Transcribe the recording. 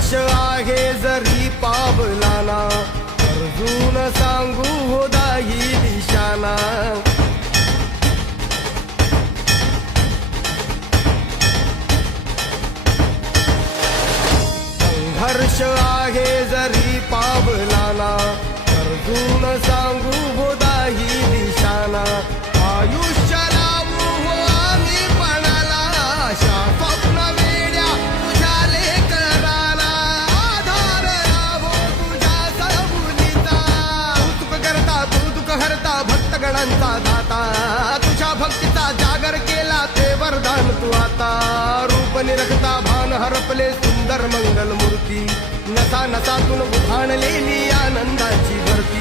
संघर्ष आहे जरी पावलाना, अर्जुन सांगू हो दाही दिशाना. संघर्ष आहे जरी पावलाना, अर्जुन सांगू हो दाही दिशाना. आयुष्य लावू हो आम्ही पणाला, आशा स्वप्न वेड्या तुझ्या लेकराला. आधार लाभो तुझ्या सहमुलीचा, कौतुक करता तू दुःख हरता भक्तगणांचा दाता. तुझ्या भक्तीचा जागर केला ते वरदान तू आता. रूप निरखता भान हरपले सुंदर मंगल मूर्ती, नसा नसातून उभाणलेली आनंदाची भरती.